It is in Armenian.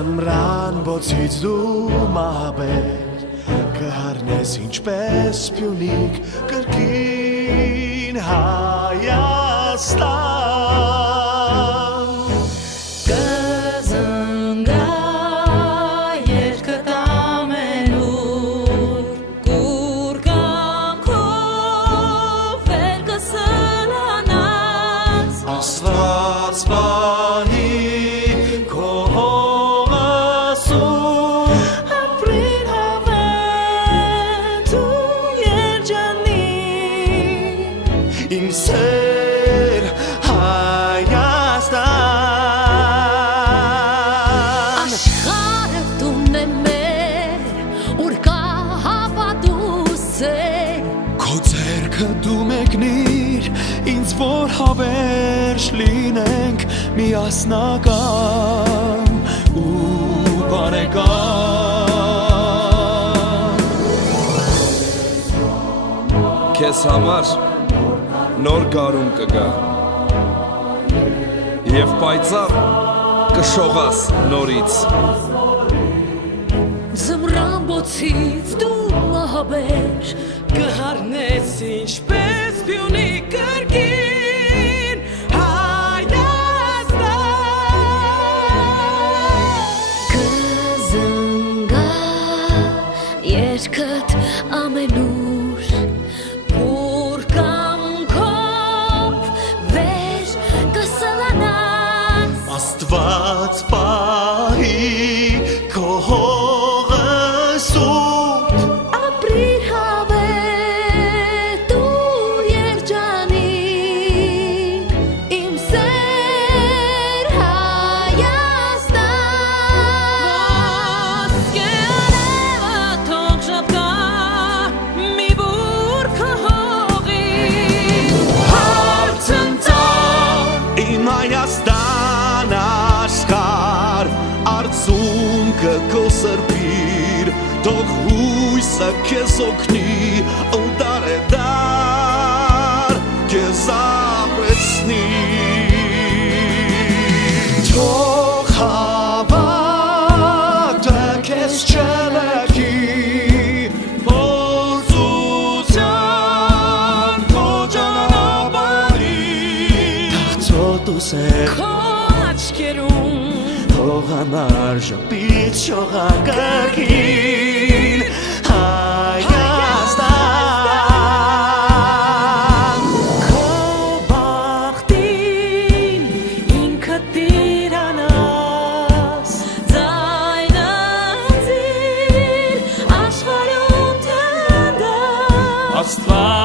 Ձմռան բոցից դու մահաբեր կհառնես ինչպես Փյունիկ կրկին Հայաստան Կզնգա երկդ ամենուր կուր կամքով վեր կսլանաս Աստված բանի Իմ սեր Հայաստան Աշխարհը տուն է մեր, ուր կա հավատուս է Քո ձեռքը դու մեկնիր, ինձ որ հավերժ լինենք միասնական ու բարեկամ Քեզ համար նոր գարուն կգա Եվ պայծառ կշողաս նորից Ձմռան բոցից դու մահաբեր կհառնես ինչպես Փյունիկ կրկին Հայաստան Կզնգա երկդ ամենուր Աստված պահի քո հողը սուրբ Ապրիր հավետ ու երջանիկ Իմ սեր Հայաստան Ոսկե արևը թող ժապկա մի բուր քո հողին Հարցընծա իմ Հայաստան աշխարհ Արցունքը քո սրբիր Թող հույսը քեզ օգնի Դարեդար քեզ ապրեցնի Թող հավատը քեզ չլքի Փորձության քո ճանապարհին Թղթոտուսեր Քո աչքերում Թողանար ժպիտ շողակրկին Հայաստան Քո բախտին ինքդ տիրանաս Ձայնը ձիր աշխարհում թնդաս Աստված